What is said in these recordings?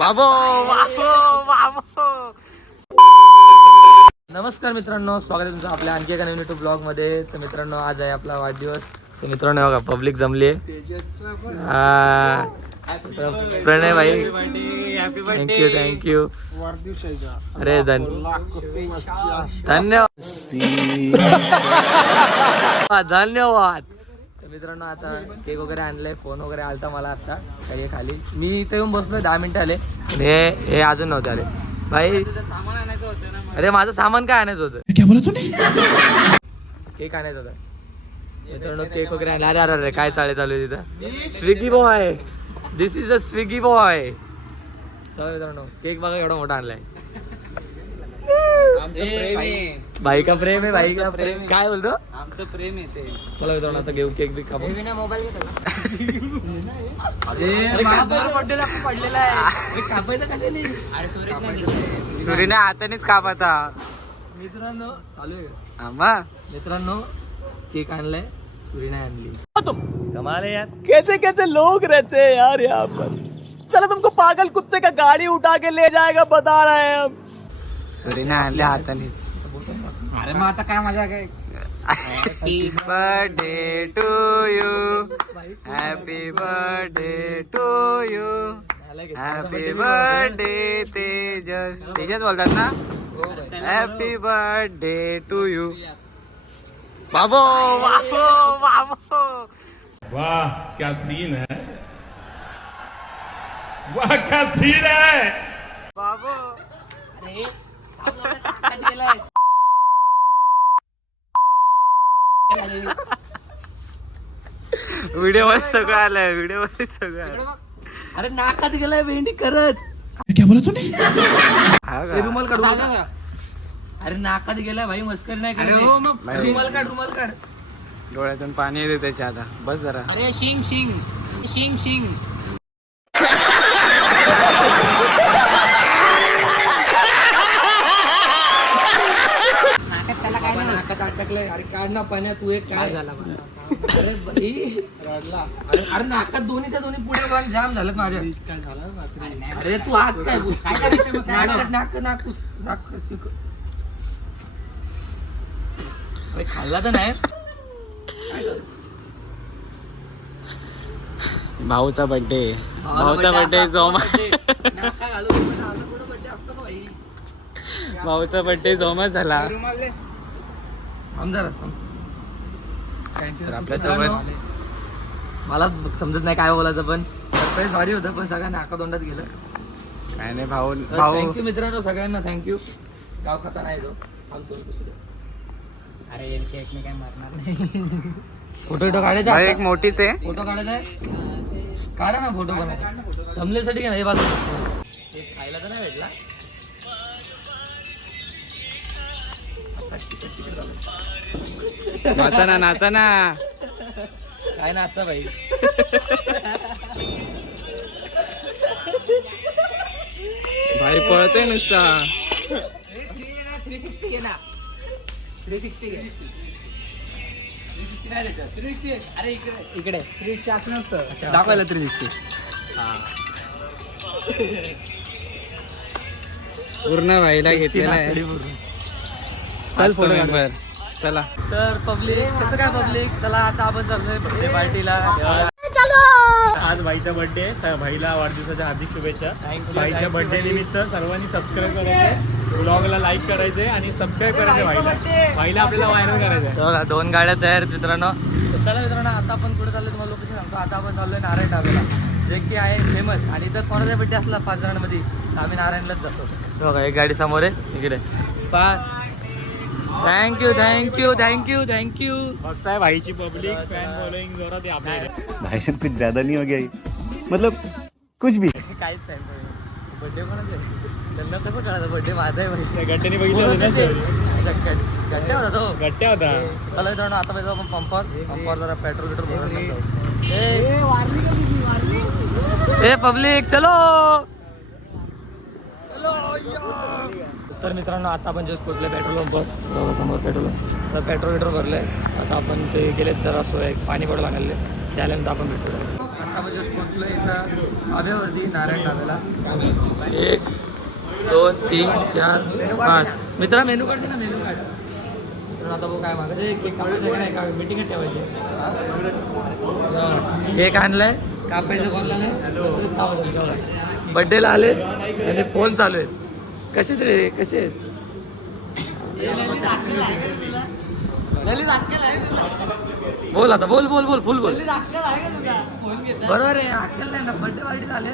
बाबो बाबो बाबो. नमस्कार मित्रांनो, स्वागत आहे तुमचं आपल्या आणखी एका नवीन युट्यूब ब्लॉग मध्ये. तर मित्रांनो, आज आहे आपला वाढदिवस. तर मित्रांनो बघा, पब्लिक जमली आहे. प्रणय भाई, थँक्यू थँक्यू. अरे धन्यवाद धन्यवाद. तर मित्रांनो, आता केक वगैरे आणलाय, फोन वगैरे आलता मला आता काही खाली. मी इथे येऊन बसलोय, 10 मिनिटं आले. हे अजून नव्हते आले भाई. सामान आणायचं होतं ना. अरे माझं सामान काय आणायचं होतं? क्या बोला तूने? केक आणायचं होतं मित्रांनो. केक वगैरे आणला. अरे अरे अरे काय चालू आहे तिथं. Swiggy boy, this is a Swiggy boy. चला मित्रांनो, केक बघा एवढा मोठा आणलाय. भाई का प्रेम आहे, भाई का प्रेम. काय बोलतो? आमचं प्रेम येते. चला मित्रांनो, आता घेऊ केक बी कापून. सुरीने हातानेच कापाता. मित्रांनो चालू आहे आम्हा. मित्रांनो केक आणलाय, सुरीने आणली. कमाल है यार, कैसे कैसे लोग रहते हैं यार यहाँ पर. चलो तुमको पागल कुत्ते का गाड़ी उठा के ले जाएगा, बता रहे हैं हम. सुरीने आणल्या हातानेच. अरे मग आता काय मजा काय. Happy birthday to you, happy birthday to you, happy birthday Tejas. Tejas बोलतात ना. Happy birthday to you. बाबो बाबो बाबो. वाह क्या सीन है, वाह क्या सीन है. बाबो व्हिडिओ मध्ये सगळं आलंय, व्हिडिओ मध्ये सगळं आलंय. अरे नाकात गेलाय भेंडी खरंच. क्या बोला तूने? रुमाल काढ. अरे नाकात गेलाय भाई, मस्करी नाही करत. रुमाल काढ, रुमाल काढ. डोळ्यातून पाणी येते त्याच्या. आता बस जरा. अरे शिंग शिंग शिंग शिंग. नाकात अटकलंय. अरे काढ ना पाण्यात. तू एक काय झाला. अरे भाई रडला. अरे नाकात दोन्हीच्या दोन्ही पुढे जाम झालं माझ्या. काय झालं. अरे तू आज काय नाक शिक. अरे खाल्ला तर नाही. भाऊचा बर्थडे. भाऊचा बर्थडे जोमा. भाऊचा बर्थडे जोमाच झाला. तर आपल्यासोबत मला समजत नाही काय बोलायचं, पण सरप्राईज भारी होतं, पण सगळ्यांना नाकातोंडात गेलं. काय नाही भाऊ. थँक्यू मित्रांनो, सगळ्यांना थँक्यू. गाव खाता नाही तो. अरे केक मी काय मारणार नाही. फोटो काढायचा. एक मोठीच आहे. फोटो काढायचा आहे. काढा ना फोटो. पण थंबनेलसाठी काय बाजू खायला तर नाही भेटला. नाचा ना. काय नाचता भाई. भाई पळतोय नुसता. 360 घे ना. 360 घे. 360 नाही रे. 360. अरे इकडे 360 असं नसतं. दाखवायला 360. पूर्ण भाईला घेतलेला आहे. चल फोटो नंबर. चला. तर पब्लिक कसं काय पब्लिक. चला आता आपण चाललोय बर्थडे पार्टीला. आज भाईचा बर्थडे आहे. भाईला वाढदिवसाच्या हार्दिक शुभेच्छा. भाईच्या बर्थडे निमित्त सर्वांनी सबस्क्राईब करायचे, ब्लॉगला लाईक करायचे आणि सबस्क्राईब करायचे. भाईला आपल्याला व्हायरल करायचं आहे. 2 गाड्या तयार आहेत मित्रांनो. चला मित्रांनो, आता आपण कुठे चाललोय तुम्हाला लोकेशन सांगतो. आता आपण चाललोय नारायण ढाब्याला, जे की आहे फेमस. आणि इथं कोणाचा बर्थडे असला 5 जणांमध्ये तर आम्ही नारायणलाच जातो. बघा एक गाडी समोर आहे इकडे. Thank you thank you thank you thank you. बघताय भाईची पब्लिक फॅन फॉलोइंग जोरात आहे आपल्याकडे. भाई साहब कुछ ज्यादा नहीं हो गया ये? मतलब कुछ भी. काहीच नाही. बर्थडे कोणाचा आहे? त्यांना कसं कळायचं बर्थडे माझा आहे भाई. गट्ट्याने बघितलं होतं ना story. गड्डे होता तो. गट्ट्या होता. चला मित्रांनो, आता पाहिजे आपण पंपावर जरा पेट्रोल भरून. ए पब्लिक चलो. तर मित्रांनो, आता आपण जस्ट पोहोचले पेट्रोल पंपवर. समोर पेट्रोल. आता पेट्रोल भरलंय. आता आपण ते गेलेत जरा सोय पाणी बॉटल आणले. त्यानंतर आपण भेटू. आता आपण जस्ट पोचलो इथं धाब्यावरती, नारायण धाब्याला. 1 2 3 4 5. मित्रा मेनू काढते ना, मेनू काढ. तर आता भाऊ काय मागायचं, एक कापायचं नाही का, मीटिंगच ठेवायची. केक आणलाय, कापायचं कोणला नाही. बड्डेला आले आणि फोन चालू आहे. कसे रे, कसे आहेत? बोल आता, बोल बोल बोल, फुल बोल. बरोबर आहे, अक्कल नाही ना. बड्डे पार्टी झाले,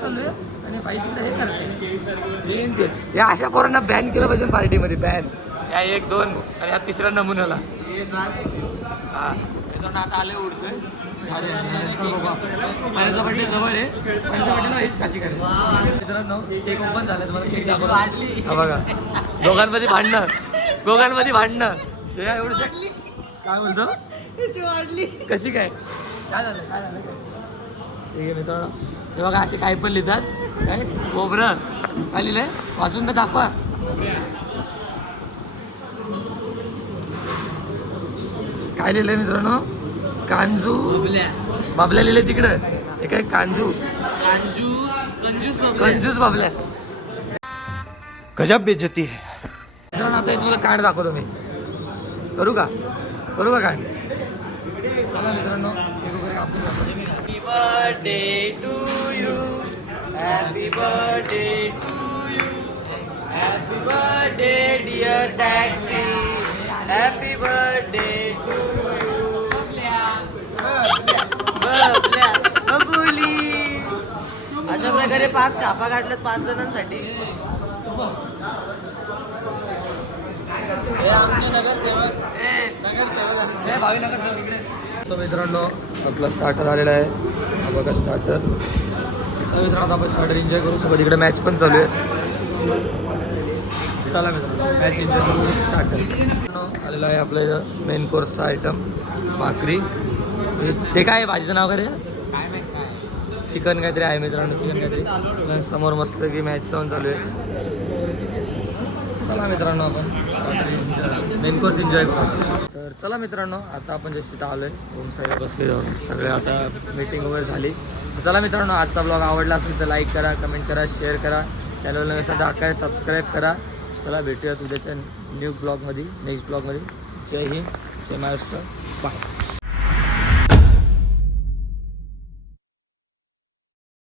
चालू आहे आणि बाई तिकडे हे करते. या अशा पोरांना बॅन केलं पाहिजे पार्टीमध्ये, बॅन. या 1 2 आणि या तिसऱ्या नमुन्याला. हा आता आले उडतोय. माझ्या बड्डे जवळ आहे, माझ्या बड्डेला हेच काशी करायची. मित्रांनो केक ओपन झालं, तुम्हाला केक दाखवला. हा बघा, दोघांमध्ये भांडणं, दोघांमध्ये भांडणं. हे एवढं काय बोलतो, वाढली कशी काय, काय झालं, काय झालं? ठीक आहे मित्रांनो, हे बघा असे काय पण लिहितात. काय खोबरं काय लिहिलंय, वाचून तर दाखवा. काय लिहिलंय मित्रांनो, कांजू बाबल्या लिहिले तिकडं. हे काय कांजू, कंजूस बाबल्या. गजब बेइज्जती है. मित्रांनो आता तुम्हाला कार्ड दाखवतो मी. करू का कार्ड? चला मित्रांनो, happy birthday to you, happy birthday to you, happy birthday dear taxi, happy birthday to you. अशा प्रकारे 5 कापा काढल्यात 5 जणांसाठी. आमचे नगरसेवक भावी नगरसेवक इकडे. सो मित्रांनो आपला स्टार्टर आलेला आहे. हा बघा स्टार्टर. तर मित्रांनो आपण स्टार्टर एन्जॉय करू. सोबत इकडे मॅच पण चालू आहे. चला मित्रांनो मॅच एन्जॉय करू. स्टार्टर आलेला आहे आपल्या इथं मेन कोर्सचा आयटम, भाकरी. ते काय आहे भाजीचं नाव काय, चिकन काहीतरी आहे मित्रांनो, चिकन काहीतरी. समोर मस्त की मॅच पण चालू आहे. चला मित्रांनो आपण मेन कोर्स एन्जॉय करू. तर चला मित्रांनो आता आपण जस्ट इथं आलो आहे, ओम साहेब बसले जाऊन सगळे. आता मीटिंग वगैरे झाली. चला मित्रांनो आजचा ब्लॉग आवडला असेल तर लाईक करा, कमेंट करा, शेअर करा. चॅनलला सध्या काय सबस्क्राईब करा. चला भेटूयात उद्याच्या न्यू ब्लॉगमध्ये, नेक्स्ट ब्लॉगमध्ये. जय हिंद, जय महाराष्ट्र, बाय.